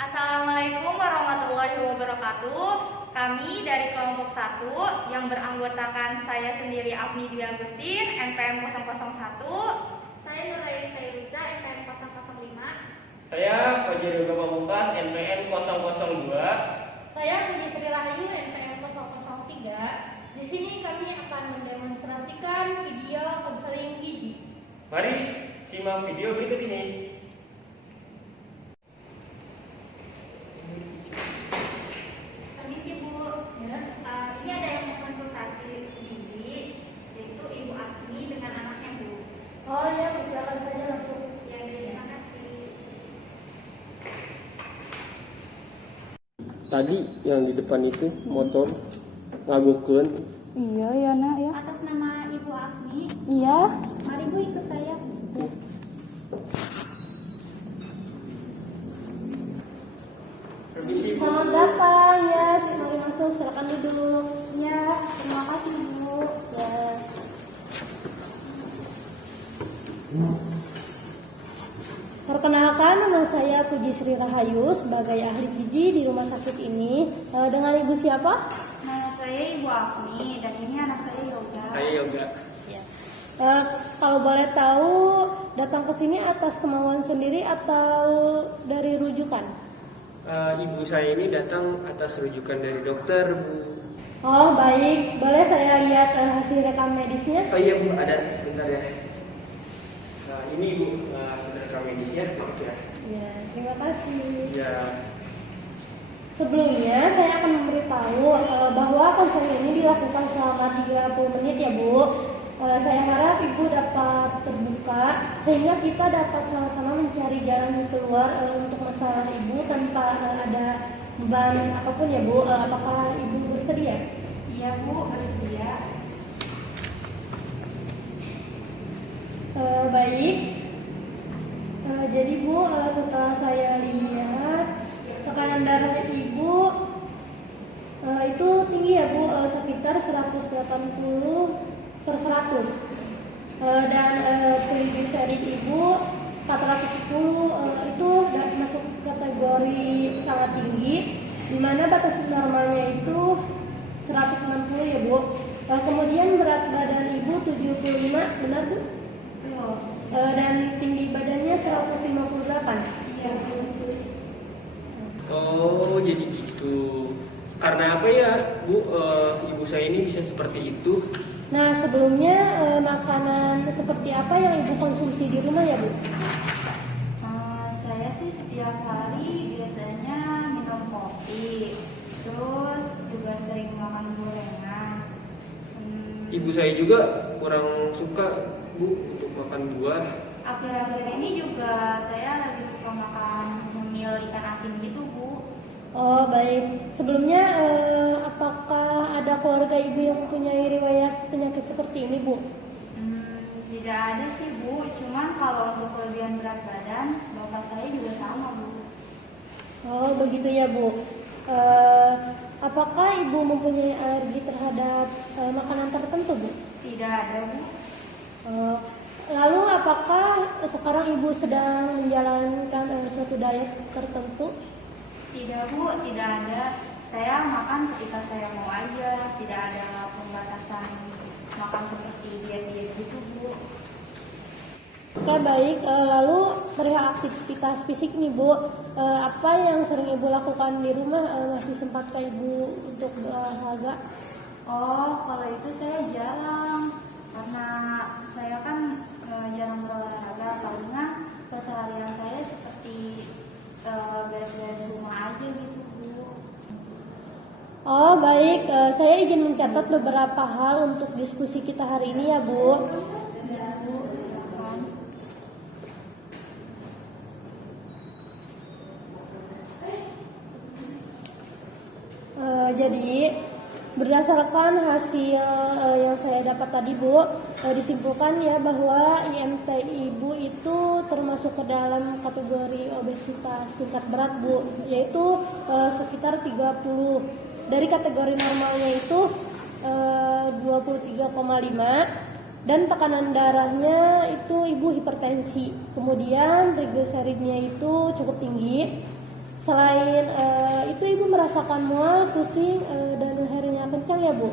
Assalamualaikum warahmatullahi wabarakatuh. Kami dari kelompok 1 yang beranggotakan saya sendiri Afni Dwi Agustin, NPM 001. Saya Nuraini Fairuza, NPM 005. Saya Fajar Yoga Pamungkas, NPM 002. Saya Puji Sri Rahayu, NPM 003. Di sini kami akan mendemonstrasikan video konseling gizi. Mari simak video berikut ini. Permisi Bu, ini ada yang mau konsultasi gizi, yaitu Ibu Afni dengan anaknya Bu. Oh ya, silakan saja langsung. Ya, terima kasih. Tadi yang di depan itu motor ngagukeun. Iya ya nak ya. Atas nama Ibu Afni, Iya. mari Bu ikut saya. Permisi Bu. Selamat datang ya, mari masuk, silakan duduk. Ya, terima kasih Bu. Ya. Perkenalkan, nama saya Puji Sri Rahayu sebagai ahli gizi di rumah sakit ini. Dengan ibu siapa? Nama saya Ibu Afni dan ini anak saya Yoga. Saya Yoga. Ya. Kalau boleh tahu, datang ke sini atas kemauan sendiri atau dari rujukan? Ibu saya ini datang atas rujukan dari dokter Bu. Oh baik, boleh saya lihat hasil rekam medisnya? Oh iya Bu, ada sebentar ya. Nah ini Bu, hasil rekam medisnya, maaf ya. Ya, terima kasih. Ya. Sebelumnya saya akan memberitahu bahwa konseling ini dilakukan selama 30 menit ya Bu. Saya harap Ibu dapat terbuka sehingga kita dapat sama-sama mencari jalan keluar untuk masalah Ibu tanpa ada beban apapun ya Bu. Apakah Ibu bersedia? Iya Bu, bersedia. Baik. Jadi Bu, setelah saya lihat tekanan darah Ibu itu tinggi ya Bu, sekitar 180/100. Dan trigliserid Ibu 410, itu masuk kategori sangat tinggi, di mana batas normalnya itu 190 ya Bu. Kemudian berat badan Ibu 75, benar Bu? Betul. Dan tinggi badannya 158. Iya Bu. Oh jadi gitu. Karena apa ya Bu, ibu saya ini bisa seperti itu? Nah sebelumnya makanan seperti apa yang Ibu konsumsi di rumah ya Bu? Saya sih setiap hari biasanya minum kopi, terus juga sering makan gorengan. Ibu saya juga kurang suka Bu untuk makan buah. Akhir-akhir ini juga saya lagi suka makan ngemil ikan asin gitu Bu. Oh baik. Sebelumnya apakah ada keluarga Ibu yang mempunyai riwayat penyakit seperti ini Bu? Tidak ada sih Bu, cuman kalau untuk kelebihan berat badan, bapak saya juga sama Bu. Oh begitu ya Bu. Apakah Ibu mempunyai alergi terhadap makanan tertentu Bu? Tidak ada Bu. Lalu apakah sekarang Ibu sedang menjalankan suatu diet tertentu? Tidak Bu, tidak ada. Saya makan ketika saya mau aja, tidak ada pembatasan makan seperti diet-diet gitu Bu. Oke baik, lalu perihal aktivitas fisik nih Bu, apa yang sering Ibu lakukan di rumah? Masih sempatkah Ibu untuk berolahraga? Oh, kalau itu saya jarang, karena saya kan jarang berolahraga. Palingan keseharian saya seperti beres-beres rumah aja gitu Bu. Oh baik, saya izin mencatat beberapa hal untuk diskusi kita hari ini ya Bu. Ya Bu, silakan. Jadi berdasarkan hasil yang saya dapat tadi Bu, disimpulkan ya bahwa IMT Ibu itu termasuk ke dalam kategori obesitas tingkat berat Bu, yaitu sekitar 30. Dari kategori normalnya itu 23,5 dan tekanan darahnya itu Ibu hipertensi. Kemudian trigliseridnya itu cukup tinggi. Selain itu ibu merasakan mual, pusing, dan lehernya kencang ya bu?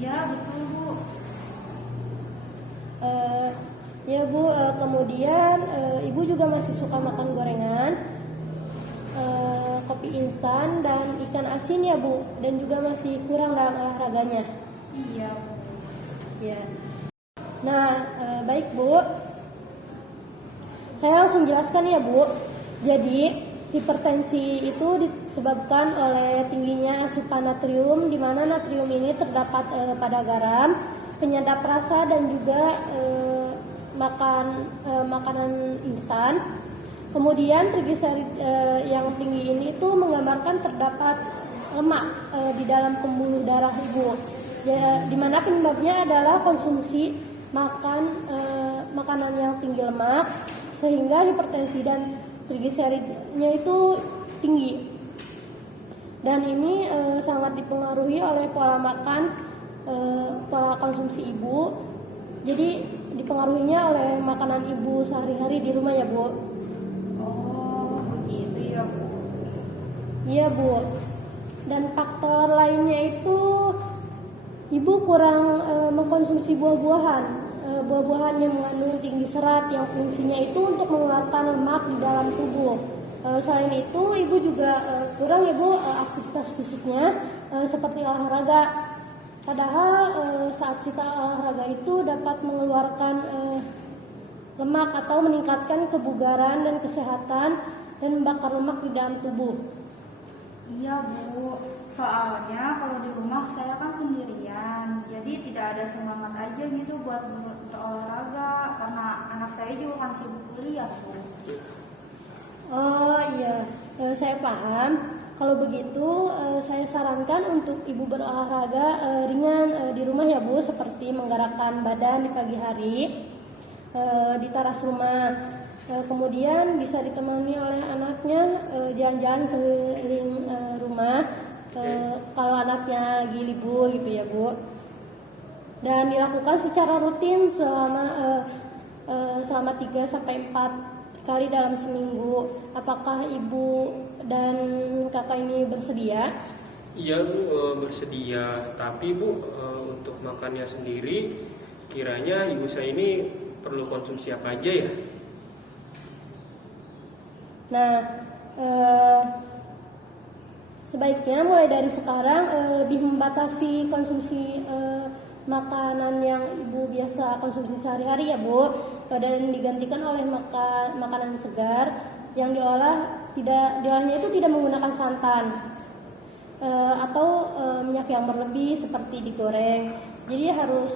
Iya betul Bu. Ya bu, kemudian ibu juga masih suka makan gorengan, kopi instan dan ikan asin ya bu, dan juga masih kurang dalam olahraganya. Iya Bu. Ya. Nah, baik bu, saya langsung jelaskan ya bu. Jadi hipertensi itu disebabkan oleh tingginya asupan natrium, di mana natrium ini terdapat pada garam, penyedap rasa dan juga makanan instan. Kemudian trigliserid yang tinggi ini itu menggambarkan terdapat lemak di dalam pembuluh darah ibu. Ya, di mana penyebabnya adalah konsumsi makanan yang tinggi lemak, sehingga hipertensi dan trigliseridnya itu tinggi. Dan ini sangat dipengaruhi oleh pola makan, pola konsumsi ibu. Jadi dipengaruhinya oleh makanan ibu sehari-hari di rumah ya bu. Oh begitu ya Bu. Iya bu. Dan faktor lainnya itu ibu kurang mengkonsumsi buah-buahan. Buah-buahan yang mengandung tinggi serat yang fungsinya itu untuk mengeluarkan lemak di dalam tubuh. Selain itu ibu juga kurang ya bu aktivitas fisiknya seperti olahraga. Padahal saat kita olahraga itu dapat mengeluarkan lemak atau meningkatkan kebugaran dan kesehatan dan membakar lemak di dalam tubuh. Iya Bu, soalnya kalau di rumah saya kan sendirian, jadi tidak ada semangat aja gitu buat berolahraga karena anak saya juga kan sibuk kuliah Bu. Oh iya, saya paham. Kalau begitu, saya sarankan untuk ibu berolahraga ringan di rumah ya bu, seperti menggerakkan badan di pagi hari di teras rumah. Kemudian bisa ditemani oleh anaknya jalan-jalan keliling rumah kalau anaknya lagi libur gitu ya bu. Dan dilakukan secara rutin selama 3 sampai 4 kali dalam seminggu. Apakah ibu dan kakak ini bersedia? Iya Bu, bersedia. Tapi Bu, untuk makannya sendiri, kiranya ibu saya ini perlu konsumsi apa aja ya? Nah, sebaiknya mulai dari sekarang lebih membatasi konsumsi makanan yang ibu biasa konsumsi sehari-hari ya bu, dan digantikan oleh makanan segar yang diolahnya itu tidak menggunakan santan atau minyak yang berlebih seperti digoreng. Jadi harus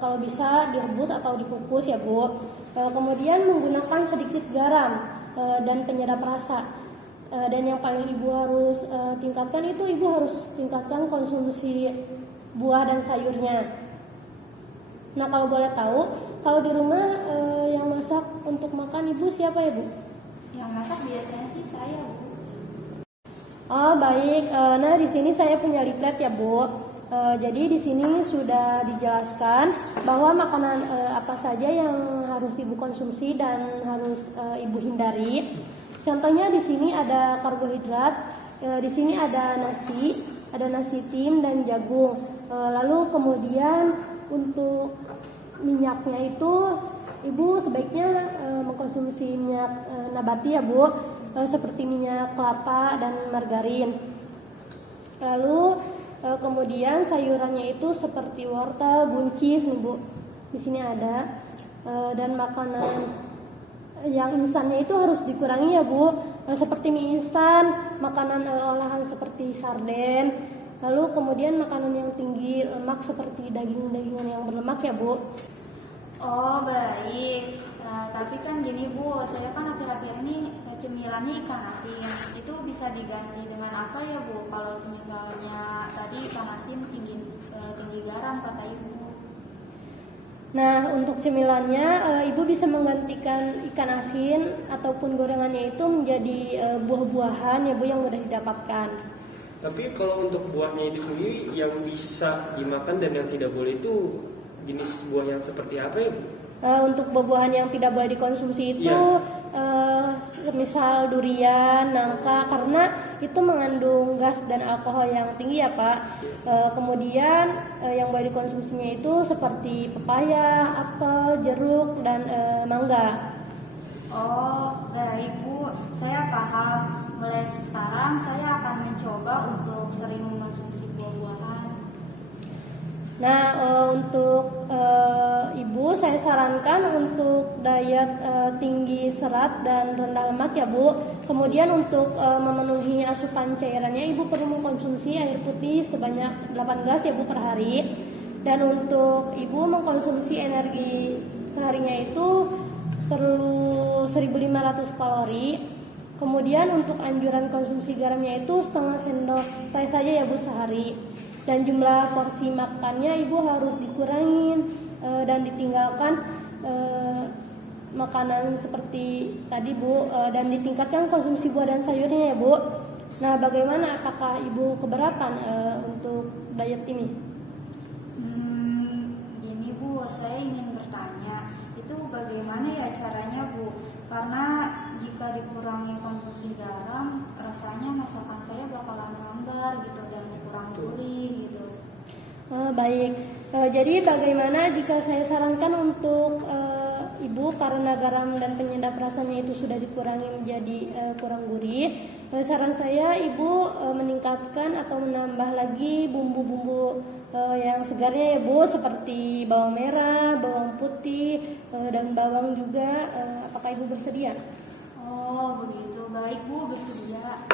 kalau bisa direbus atau dikukus ya bu. Kemudian menggunakan sedikit garam dan penyedap rasa. Dan yang paling ibu harus tingkatkan itu ibu harus tingkatkan konsumsi buah dan sayurnya. Nah kalau boleh tahu, kalau di rumah yang masak untuk makan ibu siapa ya bu? Yang masak biasanya sih saya Bu. Oh baik, nah di sini saya punya leaflet ya bu. Jadi di sini sudah dijelaskan bahwa makanan apa saja yang harus ibu konsumsi dan harus ibu hindari. Contohnya di sini ada karbohidrat, di sini ada nasi tim dan jagung. Lalu kemudian untuk minyaknya itu ibu sebaiknya mengkonsumsi minyak nabati ya bu, seperti minyak kelapa dan margarin. Lalu kemudian sayurannya itu seperti wortel, buncis nih bu, di sini ada, dan makanan yang instannya itu harus dikurangi ya bu, seperti mie instan, makanan olahan seperti sarden. Lalu kemudian makanan yang tinggi lemak seperti daging-dagingan yang berlemak ya bu. Oh baik, tapi kan gini Bu, saya kan akhir-akhir ini cemilannya ikan asin. Itu bisa diganti dengan apa ya Bu? Kalau misalnya tadi ikan asin tinggi garam kata Ibu. Nah untuk cemilannya ibu bisa menggantikan ikan asin ataupun gorengannya itu menjadi buah-buahan ya bu yang mudah didapatkan. Tapi kalau untuk buahnya itu sendiri yang bisa dimakan dan yang tidak boleh itu jenis buah yang seperti apa ya Bu? Untuk buah-buahan yang tidak boleh dikonsumsi itu misal durian, nangka, karena itu mengandung gas dan alkohol yang tinggi ya Pak. Kemudian yang boleh dikonsumsinya itu seperti pepaya, apel, jeruk, dan mangga. Oh, baik Bu, saya paham. Mulai sekarang saya akan mencoba untuk sering mengonsumsi buah-buahan. Nah, untuk Ibu saya sarankan untuk diet tinggi serat dan rendah lemak ya Bu. Kemudian untuk memenuhi asupan cairannya Ibu perlu mengkonsumsi air putih sebanyak 8 gelas ya Bu per hari. Dan untuk Ibu mengkonsumsi energi seharinya itu perlu 1.500 kalori. Kemudian untuk anjuran konsumsi garamnya itu setengah sendok teh saja ya Bu sehari. Dan jumlah porsi makannya Ibu harus dikurangin dan ditinggalkan makanan seperti tadi Bu, dan ditingkatkan konsumsi buah dan sayurnya ya Bu. Nah, bagaimana, apakah Ibu keberatan untuk diet ini? Gini Bu, saya ingin bertanya, itu bagaimana ya caranya Bu? Karena jika dikurangi konsumsi garam, rasanya masakan saya bakalan hambar gitu dan kurang gurih gitu. Baik, jadi bagaimana jika saya sarankan untuk Ibu, karena garam dan penyedap rasanya itu sudah dikurangi menjadi kurang gurih, saran saya Ibu meningkatkan atau menambah lagi bumbu-bumbu yang segarnya ya Bu, seperti bawang merah, bawang putih, dan bawang juga. Apakah Ibu bersedia? Oh begitu, baik Bu, bersedia.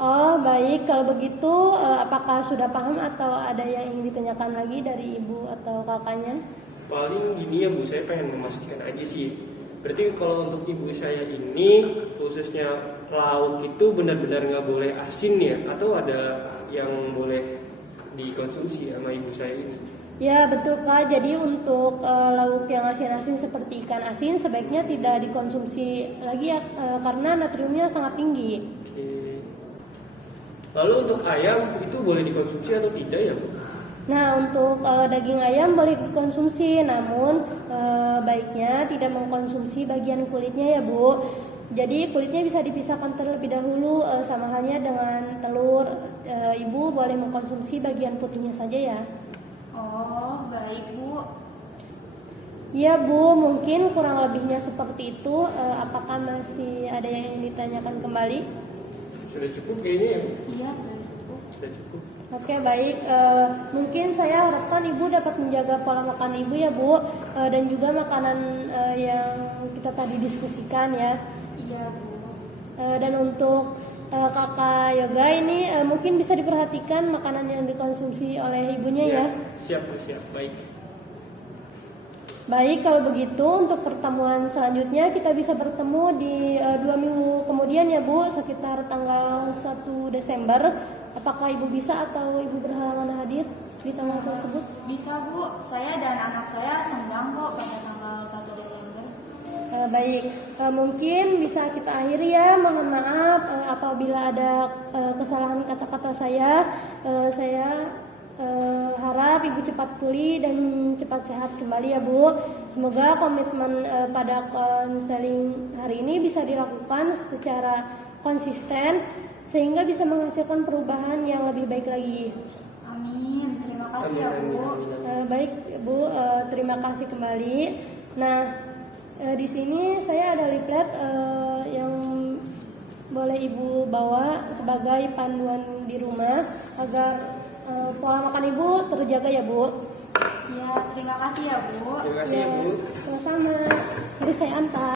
Oh baik, kalau begitu apakah sudah paham atau ada yang ingin ditanyakan lagi dari Ibu atau kakaknya? Paling gini ya Bu, saya pengen memastikan aja sih. Berarti kalau untuk ibu saya ini khususnya lauk itu benar-benar nggak boleh asin ya? Atau ada yang boleh dikonsumsi sama ibu saya ini? Ya betul Kak, jadi untuk lauk yang asin-asin seperti ikan asin sebaiknya tidak dikonsumsi lagi ya, karena natriumnya sangat tinggi. Oke. Lalu untuk ayam itu boleh dikonsumsi atau tidak ya Bu? Nah, untuk daging ayam boleh dikonsumsi, namun baiknya tidak mengkonsumsi bagian kulitnya ya Bu. Jadi kulitnya bisa dipisahkan terlebih dahulu, sama halnya dengan telur. Ibu boleh mengkonsumsi bagian putihnya saja ya. Oh baik Bu. Iya Bu, mungkin kurang lebihnya seperti itu. Apakah masih ada yang ingin ditanyakan kembali? Sudah cukup kayaknya ya Bu? Iya sudah cukup. Sudah cukup. Oke baik, mungkin saya harapkan Ibu dapat menjaga pola makan Ibu ya Bu, dan juga makanan yang kita tadi diskusikan ya. Iya Bu. Dan untuk kakak Yoga ini mungkin bisa diperhatikan makanan yang dikonsumsi oleh ibunya ya. Siap Bu, siap. Baik. Baik, kalau begitu untuk pertemuan selanjutnya kita bisa bertemu di 2 minggu kemudian ya Bu, sekitar tanggal 1 Desember. Apakah Ibu bisa atau Ibu berhalangan hadir di tanggal tersebut? Bisa Bu, saya dan anak saya senggang kok pada tanggal 1 Desember. Baik, mungkin bisa kita akhiri ya. Mohon maaf apabila ada kesalahan kata-kata saya. Saya harap Ibu cepat pulih dan cepat sehat kembali ya Bu. Semoga komitmen pada konseling hari ini bisa dilakukan secara konsisten sehingga bisa menghasilkan perubahan yang lebih baik lagi. Amin, terima kasih ya Bu. Baik Bu, terima kasih kembali. Nah, di sini saya ada leaflet yang boleh Ibu bawa sebagai panduan di rumah agar pola makan Ibu terjaga ya Bu. Ya, terima kasih ya Bu. Terima kasih ya Bu. Sama-sama. Mari saya antar.